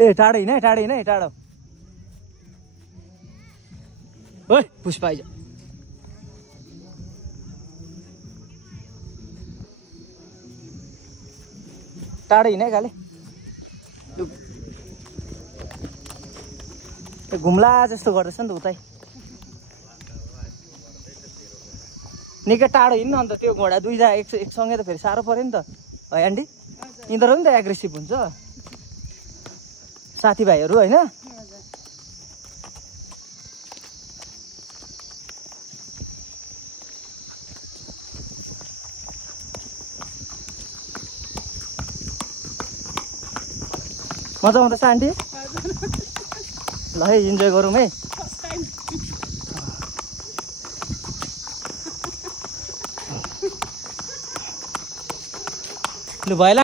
ए टाढो हिँड है टाढो ओइ पुष्पा आइज टाढो हिँड है गाले घुम्ला जस्तो गर्दैछ नि त उतै निकै टाढो हिँड्नु अन्त त्यो घोडा दुईजना एकसँगै त फेरि साह्रो पर्यो नि त है आन्टी यिनीहरू पनि त एग्रेसिभ हुन्छ साथीभाइहरू होइन मजा आउँदैछ आन्टी ल है इन्जोय गरौँ है लु भएला